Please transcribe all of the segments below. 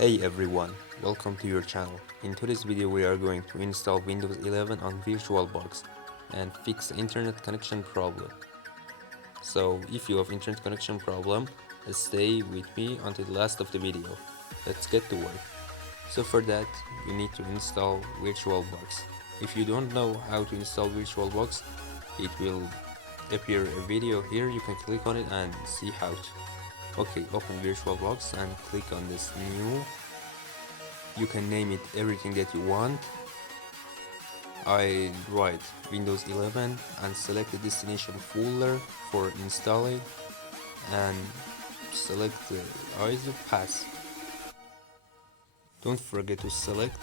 Hey everyone, welcome to your channel. In today's video we are going to install Windows 11 on Virtualbox and fix the internet connection problem. So if you have internet connection problem, stay with me until the last of the video. Let's get to work. So for that you need to install Virtualbox. If you don't know how to install Virtualbox, it will appear a video here, you can click on it and see how to. Okay, open Virtualbox and click on this new. You can name it everything that you want. I write Windows 11 and select the destination folder for installing and select the ISO pass. Don't forget to select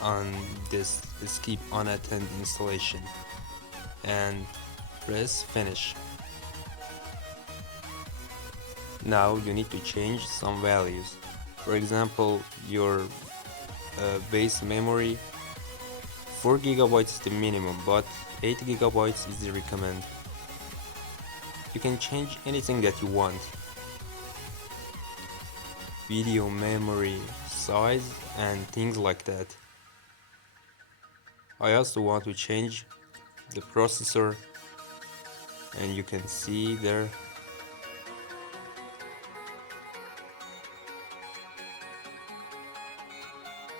on this skip unattended installation and press finish. Now you need to change some values. For example, your base memory 4 gigabytes is the minimum, but 8 gigabytes is the recommend. You can change anything that you want. Video memory size and things like that. I also want to change the processor, and you can see there.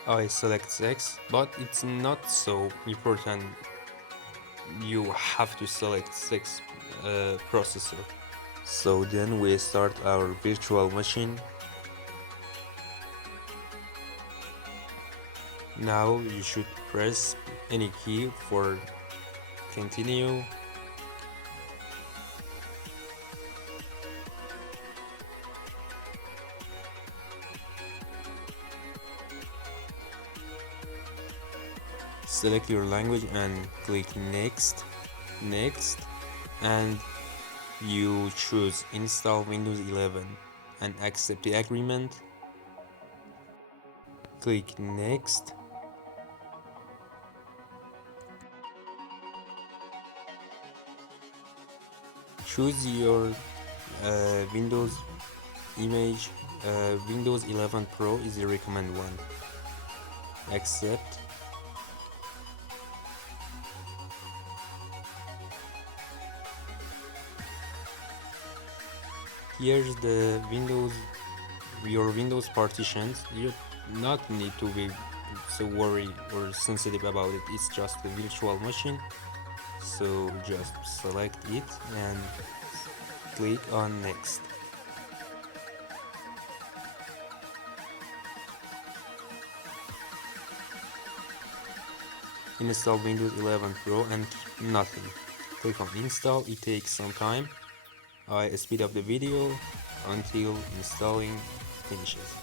I select 6, but it's not so important. You have to select 6 processor. So then we start our virtual machine. Now you should press any key for continue. Select your language and click next, and you choose install Windows 11 and accept the agreement. Click next. Choose your Windows image. Windows 11 Pro is the recommended one. Accept. Here's the your Windows partitions. You not need to be so worried or sensitive about it. It's just a virtual machine. So just select it and click on next. Install Windows 11 Pro and nothing. Click on install. It takes some time. I speed up the video until installing finishes.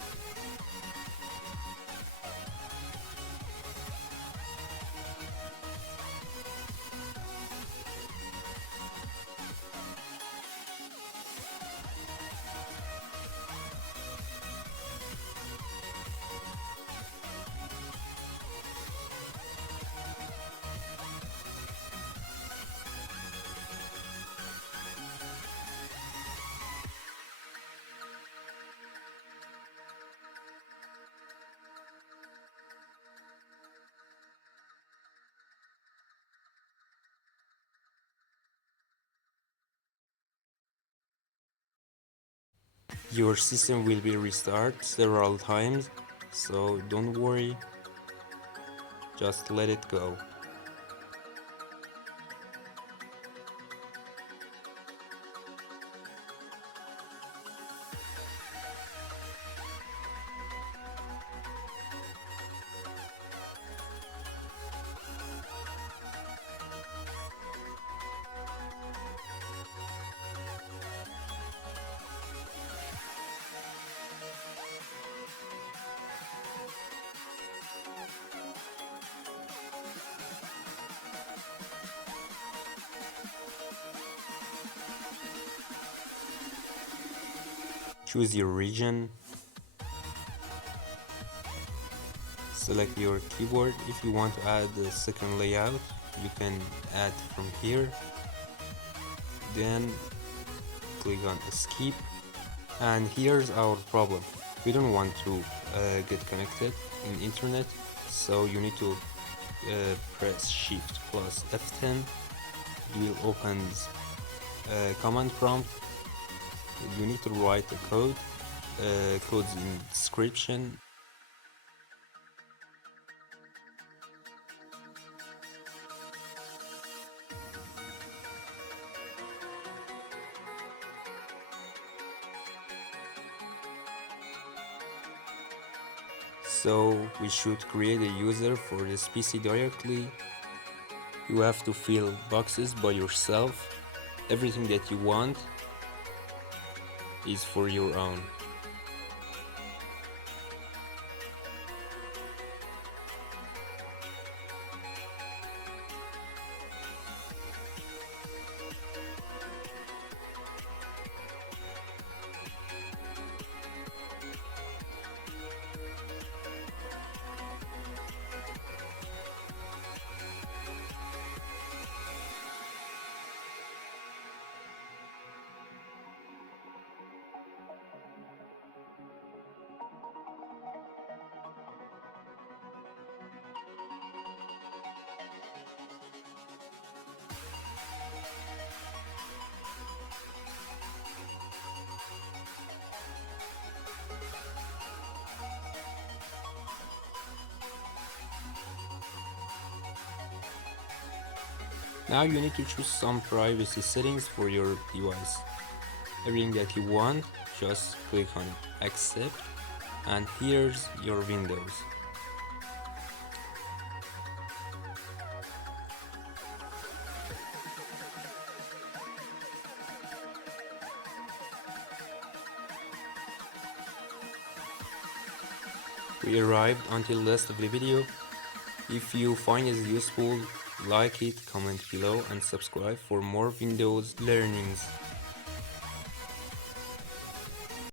Your system will be restarted several times, so don't worry, just let it go. Choose your region, select your keyboard. If you want to add a second layout, you can add from here. Then click on skip, and here's our problem. We don't want to get connected in internet, so you need to press Shift plus F10. You will open command prompt. You need to write a code, codes in description. So we should create a user for this PC directly. You have to fill boxes by yourself. Everything that you want is for your own. Now you need to choose some privacy settings for your device. Everything that you want, just click on accept, and here's your windows. We arrived until the last of the video. If you find it useful, like it, comment below and subscribe for more Windows learnings.